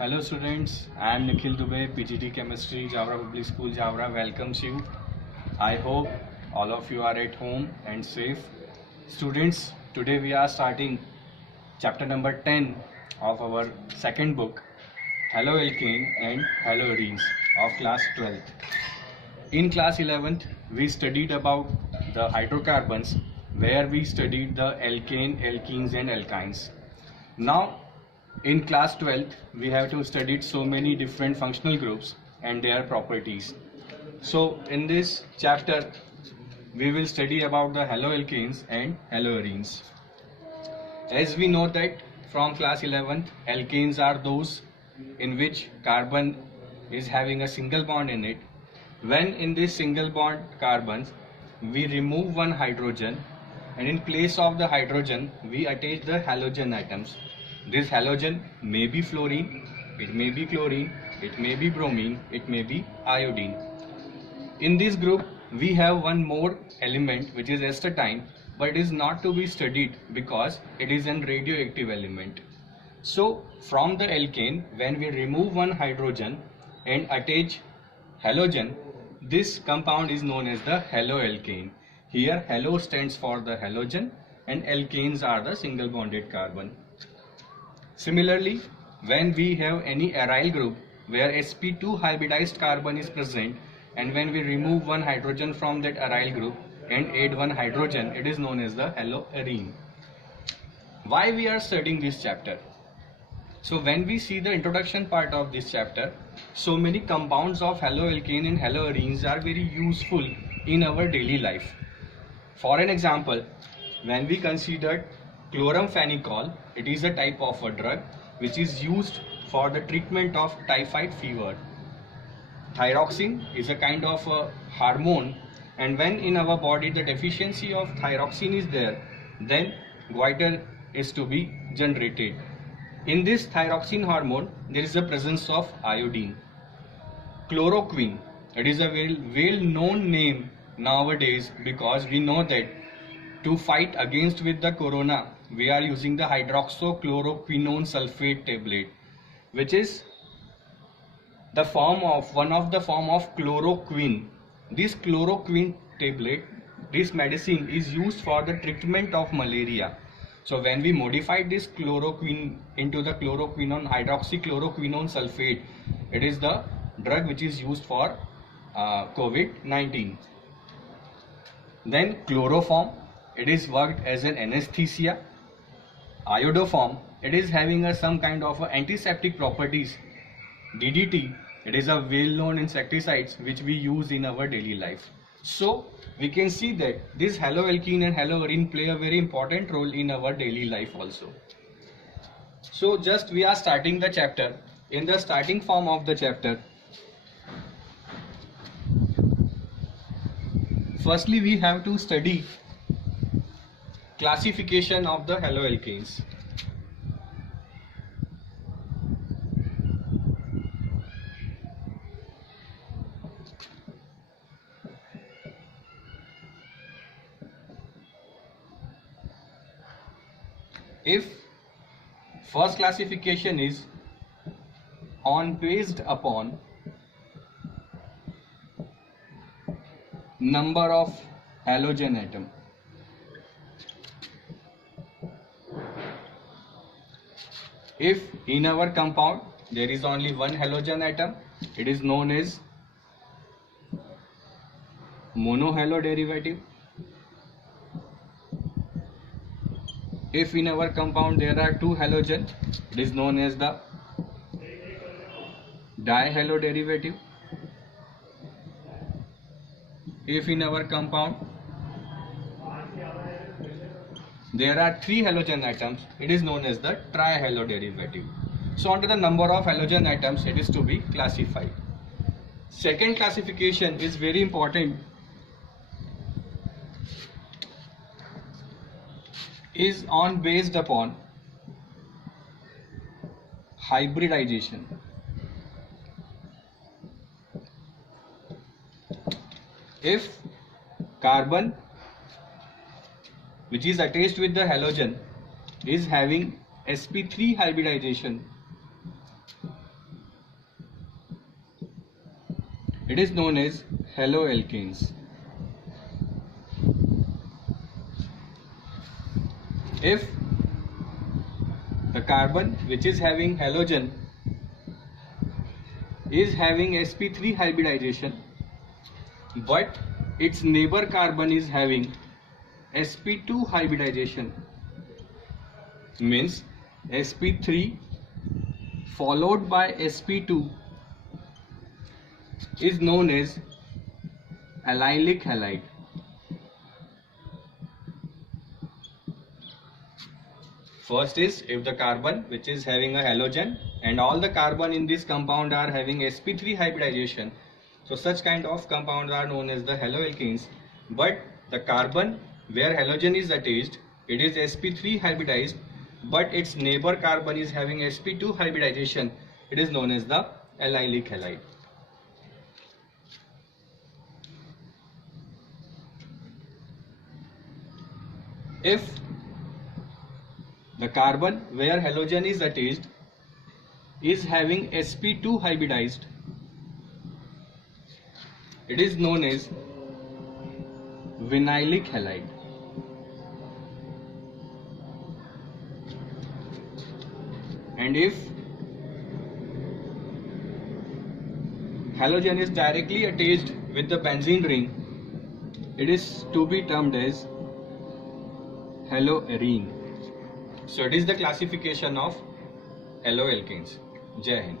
Hello students, I am Nikhil Dubey, PGT Chemistry, Javra Public School, Javra welcomes you. I hope all of you are at home and safe. Students, today we are starting chapter number 10 of our second book, Haloalkane and Haloarenes of class 12th. In class 11th, we studied about the hydrocarbons where we studied the alkane, alkenes and alkynes. Now in class 12th, we have to study so many different functional groups and their properties. So in this chapter, we will study about the haloalkanes and haloarenes. As we know that from class 11th, alkanes are those in which carbon is having a single bond in it. When in this single bond carbons, we remove one hydrogen and in place of the hydrogen, we attach the halogen atoms. This halogen may be fluorine, it may be chlorine, it may be bromine, it may be iodine. In this group, we have one more element which is astatine, but it is not to be studied because it is an radioactive element. So from the alkane, when we remove one hydrogen and attach halogen, this compound is known as the haloalkane. Here halo stands for the halogen and alkanes are the single bonded carbon. Similarly, when we have any aryl group where sp2 hybridized carbon is present and when we remove one hydrogen from that aryl group and add one hydrogen, it is known as the haloarene. Why we are studying this chapter? So when we see the introduction part of this chapter, so many compounds of haloalkane and haloarenes are very useful in our daily life. For an example, when we consider chloramphenicol, it is a type of a drug which is used for the treatment of typhoid fever. Thyroxine is a kind of a hormone, and when in our body the deficiency of thyroxine is there, then goiter is to be generated. In this thyroxine hormone, there is a presence of iodine. Chloroquine, it is a well-known name nowadays because we know that to fight against with the corona, we are using the hydroxychloroquinone sulfate tablet, which is the one of the form of chloroquine. This chloroquine tablet, this medicine is used for the treatment of malaria. So when we modified this chloroquine into the chloroquinone, hydroxychloroquinone sulfate, it is the drug which is used for COVID-19. Then chloroform, it is worked as an anesthesia. Iodoform, it is having some kind of antiseptic properties. DDT, it is a well-known insecticides which we use in our daily life. So we can see that this haloalkene and haloarene play a very important role in our daily life also. So just we are starting the chapter. In the starting form of the chapter, firstly we have to study classification of the haloalkanes. If first classification is based upon number of halogen atom, if in our compound there is only one halogen atom, it is known as monohalo derivative. If in our compound there are two halogen, it is known as the dihalo derivative. If in our compound there are three halogen atoms, it is known as the trihalo derivative. So under the number of halogen atoms, it is to be classified. Second classification is very important, is based upon hybridization. If carbon which is attached with the halogen is having sp3 hybridization, it is known as haloalkanes. If the carbon which is having halogen is having sp3 hybridization, but its neighbor carbon is having sp2 hybridization, means sp3 followed by sp2 is known as allylic halide. First is if the carbon which is having a halogen and all the carbon in this compound are having sp3 hybridization, so such kind of compounds are known as the haloalkanes. But the carbon where halogen is attached, it is sp3 hybridized, but its neighbor carbon is having sp2 hybridization, it is known as the allylic halide. If the carbon where halogen is attached is having sp2 hybridized, it is known as vinylic halide. And if halogen is directly attached with the benzene ring, it is to be termed as haloarene. So it is the classification of haloalkanes. Jai Hind.